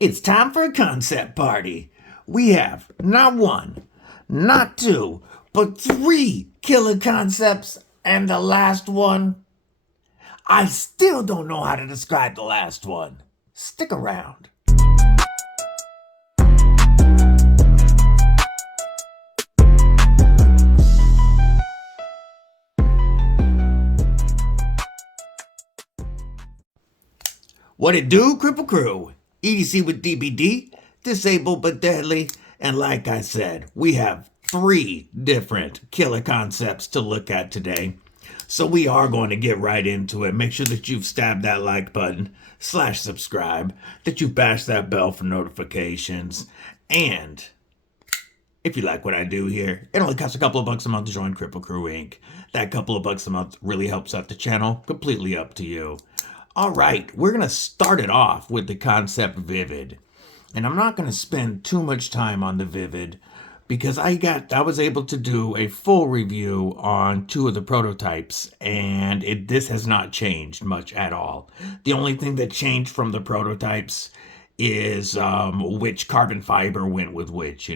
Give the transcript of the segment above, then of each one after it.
It's time for a concept party. We have not one, not two, but three killer concepts, and the last one, I still don't know how to describe the last one. Stick around. What it do, Kripple Krew? EDC with DBD, disabled but deadly, and like I said, we have three different killer concepts to look at today. So we are going to get right into it. Make sure that you've stabbed that like button / subscribe, that you bash that bell for notifications, and if you like what I do here, it only costs a couple of bucks a month to join Kripple Krew Inc. That couple of bucks a month really helps out the channel, completely up to you. All right, we're going to start it off with the Kansept Vivid. And I'm not going to spend too much time on the Vivid because I was able to do a full review on two of the prototypes, and this has not changed much at all. The only thing that changed from the prototypes is which carbon fiber went with which,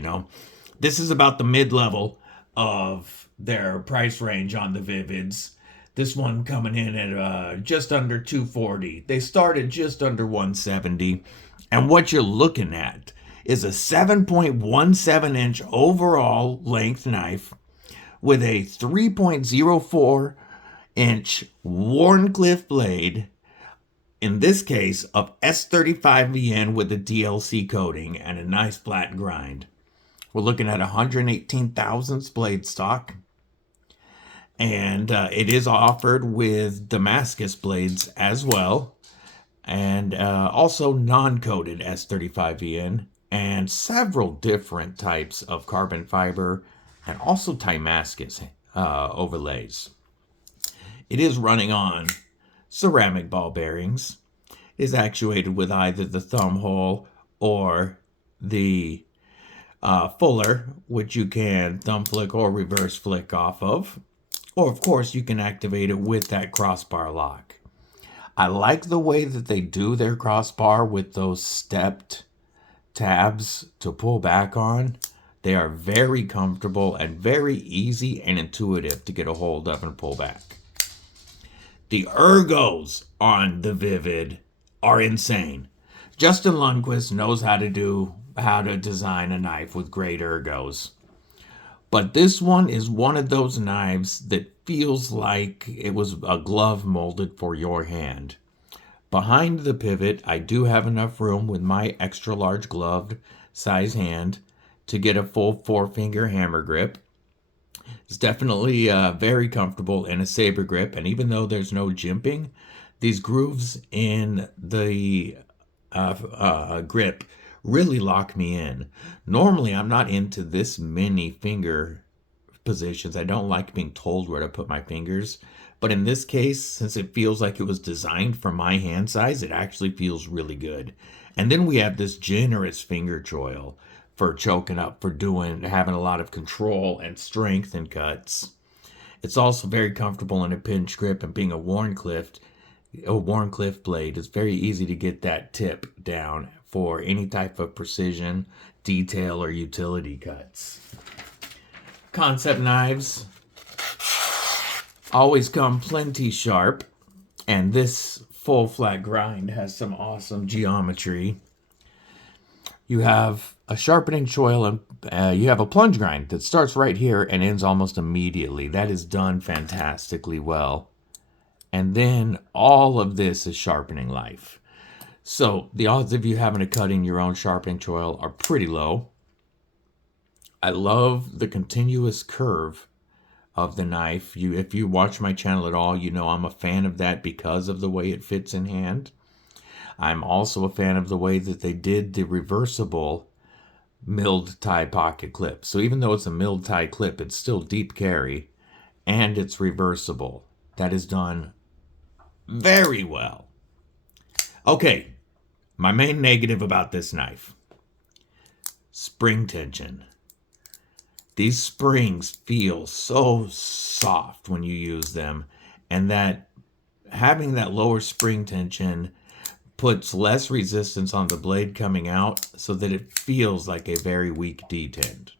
This is about the mid-level of their price range on the Vivids. This one coming in at just under $240. They started just under $170. And what you're looking at is a 7.17 inch overall length knife with a 3.04 inch Wharncliffe blade, in this case of S35VN with a DLC coating and a nice flat grind. We're looking at 118 thousandths blade stock. And it is offered with Damascus blades as well. And also non-coated S35VN. And several different types of carbon fiber. And also Damascus overlays. It is running on ceramic ball bearings. It is actuated with either the thumb hole or the fuller, which you can thumb flick or reverse flick off of. Or, of course, you can activate it with that crossbar lock. I like the way that they do their crossbar with those stepped tabs to pull back on. They are very comfortable and very easy and intuitive to get a hold of and pull back. The ergos on the Vivid are insane. Justin Lundquist knows how to design a knife with great ergos. But this one is one of those knives that feels like it was a glove molded for your hand. Behind the pivot, I do have enough room with my extra large gloved size hand to get a full 4-finger hammer grip. It's definitely very comfortable in a saber grip, and even though there's no jimping, these grooves in the grip really lock me in. Normally, I'm not into this many finger positions. I don't like being told where to put my fingers. But in this case, since it feels like it was designed for my hand size, it actually feels really good. And then we have this generous finger choil for choking up, for having a lot of control and strength in cuts. It's also very comfortable in a pinch grip, and being a Wharncliffe blade, it's very easy to get that tip down for any type of precision, detail, or utility cuts. Kansept knives always come plenty sharp, and this full flat grind has some awesome geometry. You have a sharpening choil, and you have a plunge grind that starts right here and ends almost immediately. That is done fantastically well. And then all of this is sharpening life. So the odds of you having to cut in your own sharpening choil are pretty low. I love the continuous curve of the knife. If you watch my channel at all, you know I'm a fan of that because of the way it fits in hand. I'm also a fan of the way that they did the reversible milled tie pocket clip. So even though it's a milled tie clip, it's still deep carry and it's reversible. That is done very well. Okay, my main negative about this knife. Spring tension. These springs feel so soft when you use them, and that having that lower spring tension puts less resistance on the blade coming out so that it feels like a very weak detent.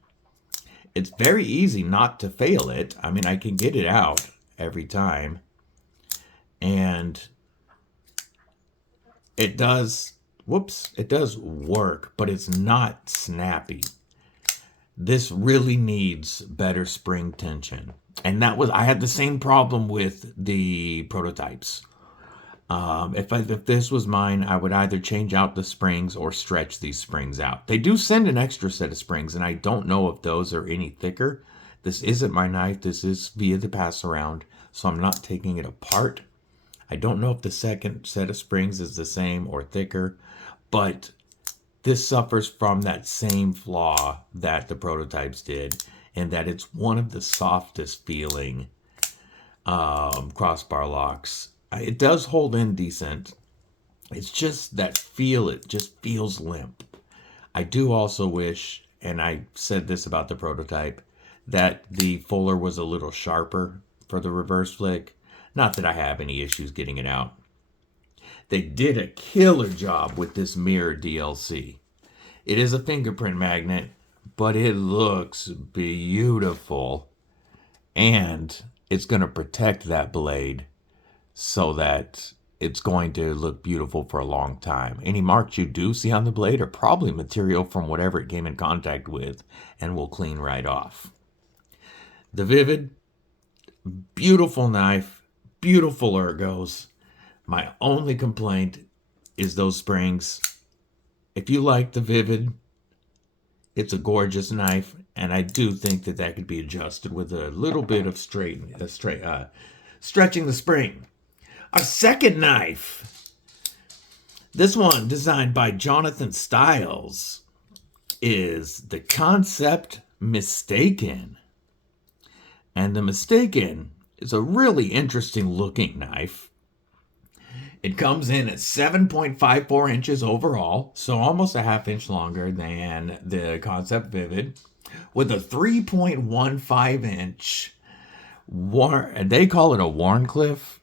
It's very easy not to fail it. I mean, I can get it out every time. And it does, it does work, but it's not snappy. This really needs better spring tension. And I had the same problem with the prototypes. If this was mine, I would either change out the springs or stretch these springs out. They do send an extra set of springs, and I don't know if those are any thicker. This isn't my knife. This is via the Passaround, so I'm not taking it apart. I don't know if the second set of springs is the same or thicker, but this suffers from that same flaw that the prototypes did, in that it's one of the softest feeling crossbar locks. It does hold in decent. It's just that it just feels limp. I do also wish, and I said this about the prototype, that the fuller was a little sharper for the reverse flick. Not that I have any issues getting it out. They did a killer job with this mirror DLC. It is a fingerprint magnet, but it looks beautiful. And it's going to protect that blade so that it's going to look beautiful for a long time. Any marks you do see on the blade are probably material from whatever it came in contact with and will clean right off. The Vivid, beautiful knife, beautiful ergos. My only complaint is those springs. If you like the Vivid, it's a gorgeous knife, and I do think that could be adjusted with a little bit of stretching the spring. Our second knife, this one designed by Jonathan Stiles, is the Kansept Mistaken. And the Mistaken is a really interesting looking knife. It comes in at 7.54 inches overall, so almost a half inch longer than the Kansept Vivid, with a 3.15 inch, they call it a Wharncliffe.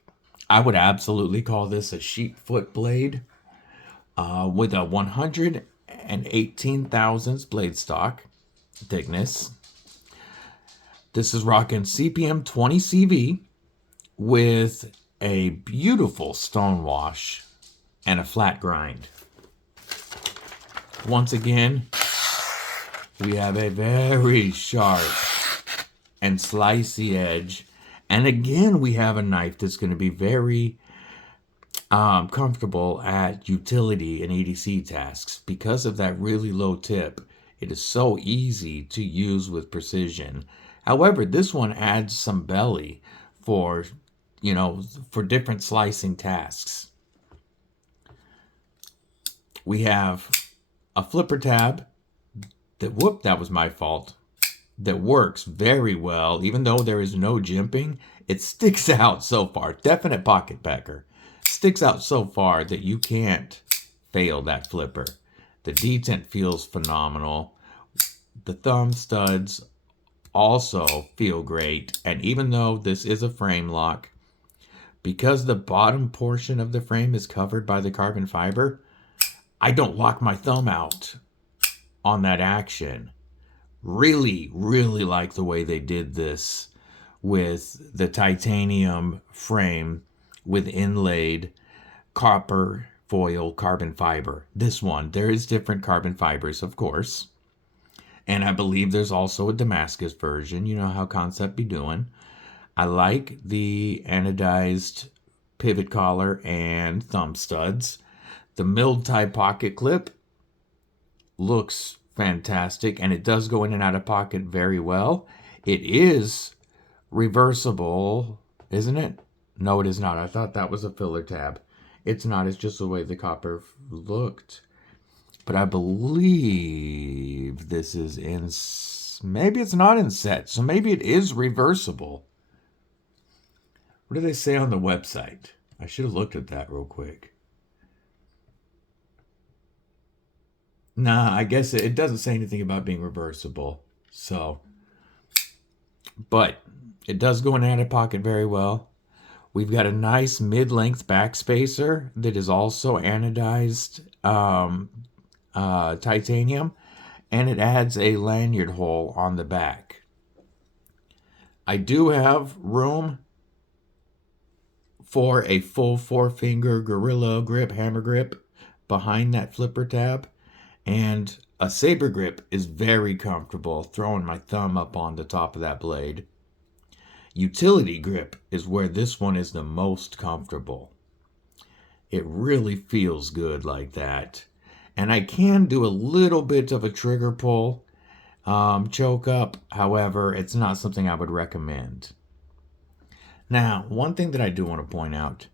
I would absolutely call this a Sheepsfoot blade, with a 118 thousandths blade stock thickness. This is rocking CPM 20 CV with a beautiful stonewash and a flat grind. Once again, we have a very sharp and slicey edge. And again, we have a knife that's going to be very comfortable at utility and EDC tasks. Because of that really low tip, it is so easy to use with precision. However, this one adds some belly for different slicing tasks. We have a flipper tab that was my fault, that works very well. Even though there is no jimping, it sticks out so far. Definite pocket packer. Sticks out so far that you can't fail that flipper. The detent feels phenomenal. The thumb studs also feel great. And even though this is a frame lock, because the bottom portion of the frame is covered by the carbon fiber, I don't lock my thumb out on that action. Really, really like the way they did this with the titanium frame with inlaid copper foil carbon fiber. This one, there is different carbon fibers, of course. And I believe there's also a Damascus version. You know how Kansept be doing. I like the anodized pivot collar and thumb studs. The milled tie pocket clip looks fantastic, and it does go in and out of pocket very well. It is reversible, isn't it? No, it is not. I thought that was a filler tab. It's not. It's just the way the copper looked. But I believe this is in... Maybe it's not in set, so maybe it is reversible. What do they say on the website? I should have looked at that real quick. Nah, I guess it doesn't say anything about being reversible. So, but it does go in and out of pocket very well. We've got a nice mid-length backspacer that is also anodized titanium, and it adds a lanyard hole on the back. I do have room for a full 4-finger Gorilla Grip hammer grip behind that flipper tab, and a saber grip is very comfortable throwing my thumb up on the top of that blade. Utility grip is where this one is the most comfortable. It really feels good like that. And I can do a little bit of a trigger pull choke up. However, it's not something I would recommend. Now, one thing that I do want to point out,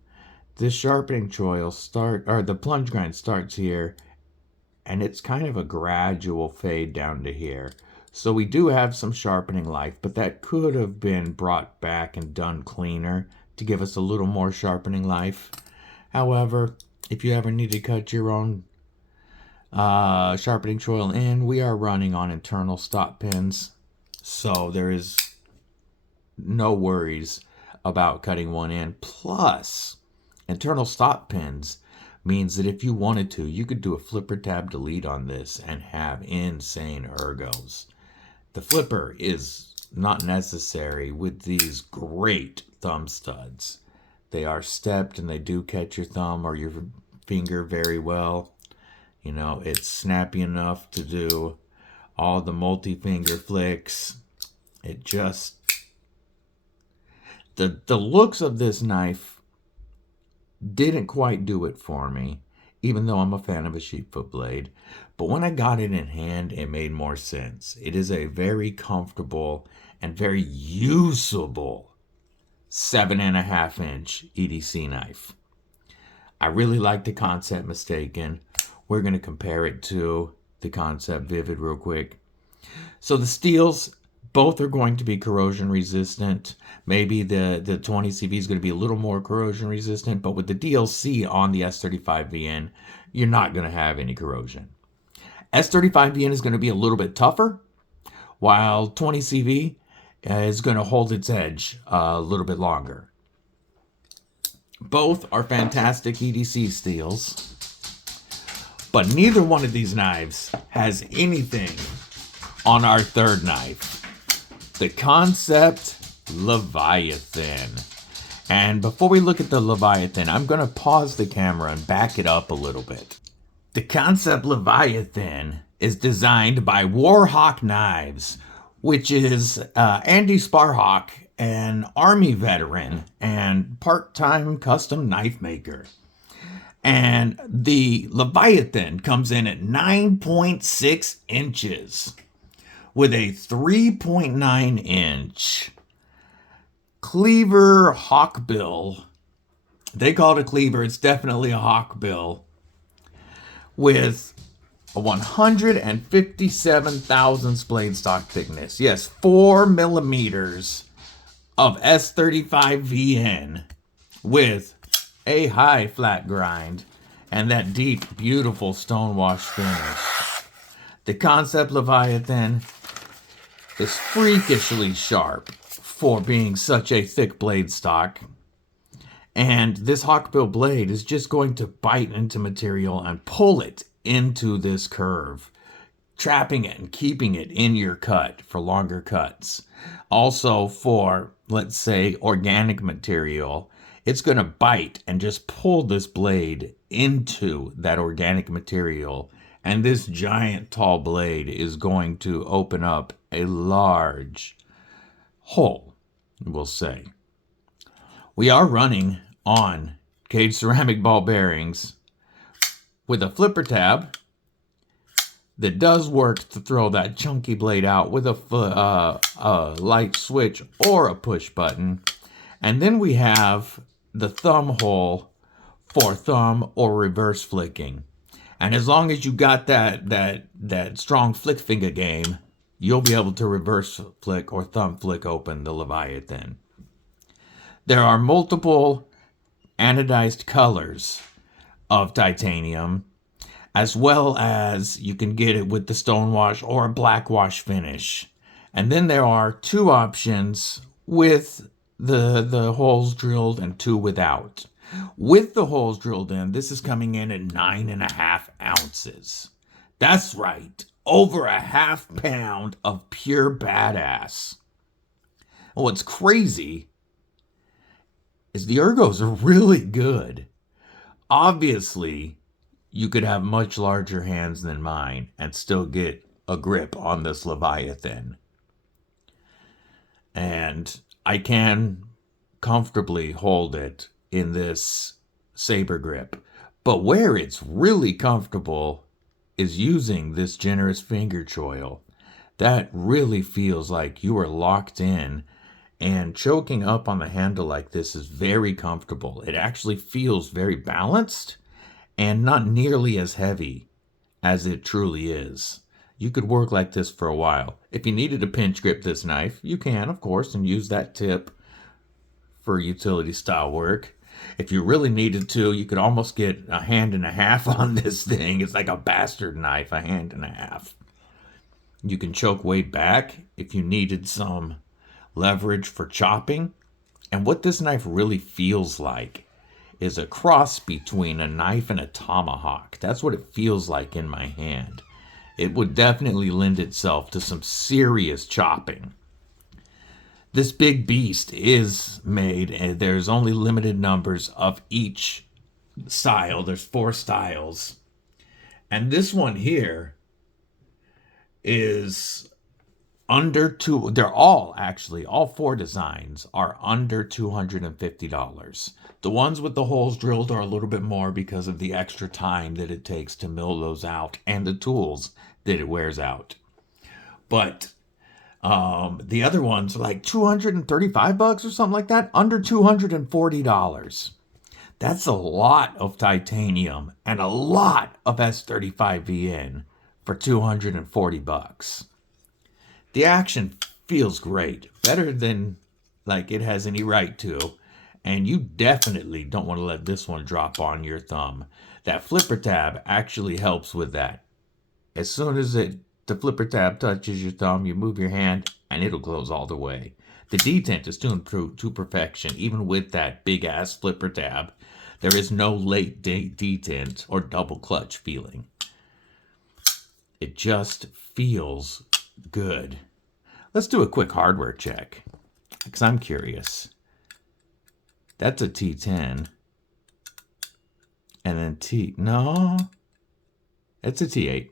this sharpening choil the plunge grind starts here, and it's kind of a gradual fade down to here. So we do have some sharpening life, but that could have been brought back and done cleaner to give us a little more sharpening life. However, if you ever need to cut your own sharpening choil in, we are running on internal stop pins, so there is no worries about cutting one in. Plus, internal stop pins means that if you wanted to, you could do a flipper tab delete on this and have insane ergos. The flipper is not necessary with these great thumb studs. They are stepped and they do catch your thumb or your finger very well. You know, it's snappy enough to do all the multi-finger flicks. It just... The looks of this knife didn't quite do it for me, even though I'm a fan of a Sheepsfoot blade. But when I got it in hand, it made more sense. It is a very comfortable and very usable 7.5-inch EDC knife. I really like the Kansept Mistaken. We're going to compare it to the Kansept Vivid real quick. So the steels, both are going to be corrosion resistant. Maybe the 20CV is going to be a little more corrosion resistant, but with the DLC on the S35VN, you're not going to have any corrosion. S35VN is going to be a little bit tougher, while 20CV is going to hold its edge a little bit longer. Both are fantastic EDC steels, but neither one of these knives has anything on our third knife, the Kansept Leviathan. And before we look at the Leviathan, I'm going to pause the camera and back it up a little bit. The Kansept Leviathan is designed by Warhawk Knives, which is Andy Sparhawk, an Army veteran and part-time custom knife maker. And the Leviathan comes in at 9.6 inches with a 3.9-inch cleaver Hawkbill. They call it a cleaver. It's definitely a Hawkbill, with a 157 thousandths blade stock thickness. Yes, 4 millimeters of S35VN with a high flat grind and that deep, beautiful Stonewash Finish. The Kansept Leviathan is freakishly sharp for being such a thick blade stock. And this Hawkbill blade is just going to bite into material and pull it into this curve, trapping it and keeping it in your cut for longer cuts. Also for, let's say, organic material, it's going to bite and just pull this blade into that organic material. And this giant tall blade is going to open up a large hole, we'll say. We are running on cage ceramic ball bearings with a flipper tab that does work to throw that chunky blade out with a light switch or a push button. And then we have the thumb hole for thumb or reverse flicking. And as long as you got that strong flick finger game, you'll be able to reverse flick or thumb flick open the Leviathan. There are multiple anodized colors of titanium, as well as you can get it with the stonewash or a blackwash finish. And then there are two options with the holes drilled and 2 without. With the holes drilled in, this is coming in at 9.5 ounces. That's right, over a half pound of pure badass. And what's crazy is the ergos are really good. Obviously, you could have much larger hands than mine and still get a grip on this Leviathan. And I can comfortably hold it in this saber grip. But where it's really comfortable is using this generous finger choil. That really feels like you are locked in, and choking up on the handle like this is very comfortable. It actually feels very balanced and not nearly as heavy as it truly is. You could work like this for a while. If you needed to pinch grip this knife, you can, of course, and use that tip for utility style work. If you really needed to, you could almost get a hand and a half on this thing. It's like a bastard knife, a hand and a half. You can choke way back if you needed some leverage for chopping. And what this knife really feels like is a cross between a knife and a tomahawk. That's what it feels like in my hand. It would definitely lend itself to some serious chopping. This big beast is made, and there's only limited numbers of each style. There's 4 styles. And this one here is under two. They're all 4 designs are under $250. The ones with the holes drilled are a little bit more because of the extra time that it takes to mill those out and the tools that it wears out. But the other ones are like $235 or something like that, under $240. That's a lot of titanium and a lot of S35VN for $240. The action feels great, better than like it has any right to, and you definitely don't want to let this one drop on your thumb. That flipper tab actually helps with that. As soon as the flipper tab touches your thumb, you move your hand and it'll close all the way. The detent is tuned to perfection, even with that big ass flipper tab. There is no late detent or double clutch feeling. It just feels good. Let's do a quick hardware check, because I'm curious. That's a T10. And then no, it's a T8.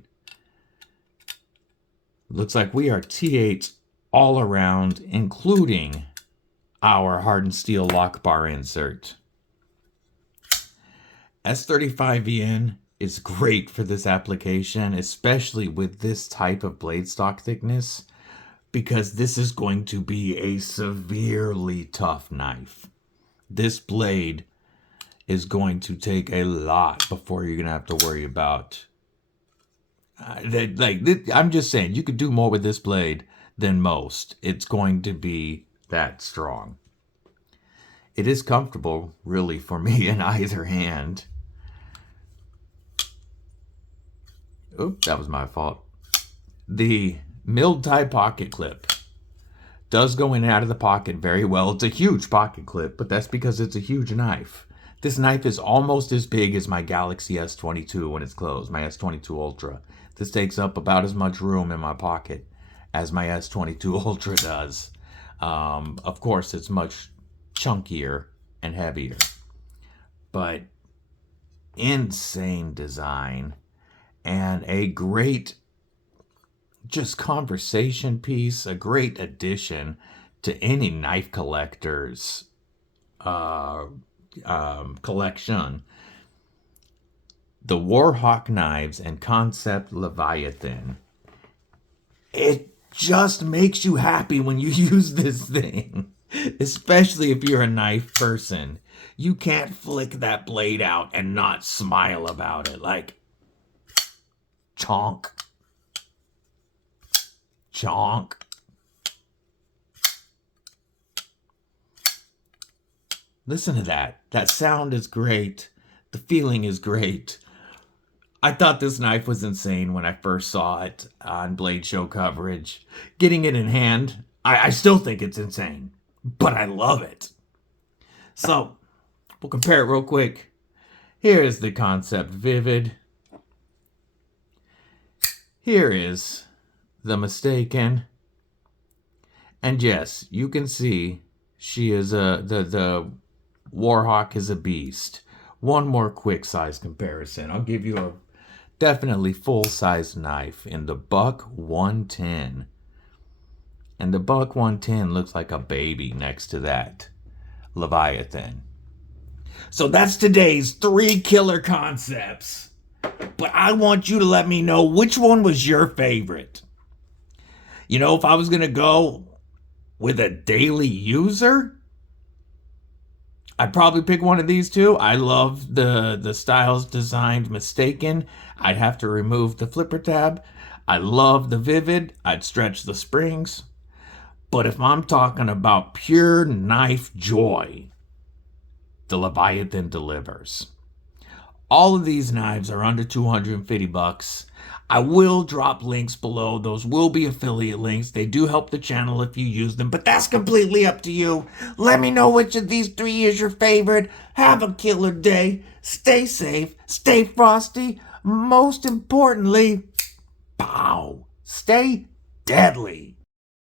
Looks like we are T8s all around, including our hardened steel lock bar insert. S35VN is great for this application, especially with this type of blade stock thickness, because this is going to be a severely tough knife. This blade is going to take a lot before you're going to have to worry about I'm just saying, you could do more with this blade than most. It's going to be that strong. It is comfortable, really, for me in either hand. Oops, that was my fault. The milled tie pocket clip does go in and out of the pocket very well. It's a huge pocket clip, but that's because it's a huge knife. This knife is almost as big as my Galaxy S22 when it's closed, my S22 Ultra. This takes up about as much room in my pocket as my S22 Ultra does. Of course, it's much chunkier and heavier, but insane design and a great just conversation piece, a great addition to any knife collector's collection. The Warhawk knives and Kansept Leviathan. It just makes you happy when you use this thing, especially if you're a knife person. You can't flick that blade out and not smile about it. Like, chonk. Chonk. Listen to that. That sound is great. The feeling is great. I thought this knife was insane when I first saw it on Blade Show coverage. Getting it in hand, I still think it's insane. but I love it. So we'll compare it real quick. Here is the Kansept Vivid. Here is the Mistaken. And yes, you can see she is the Warhawk is a beast. One more quick size comparison. I'll give you a definitely full-size knife in the Buck 110. And the Buck 110 looks like a baby next to that Leviathan. So that's today's 3 killer Kansepts. But I want you to let me know which one was your favorite. You know, if I was going to go with a daily user, I'd probably pick one of these two. I love the styles designed Mistaken. I'd have to remove the flipper tab. I love the Vivid. I'd stretch the springs. But if I'm talking about pure knife joy, the Leviathan delivers. All of these knives are under 250 bucks. I will drop links below. Those will be affiliate links. They do help the channel if you use them, but that's completely up to you. Let me know which of these 3 is your favorite. Have a killer day. Stay safe. Stay frosty. Most importantly, pow. Stay deadly.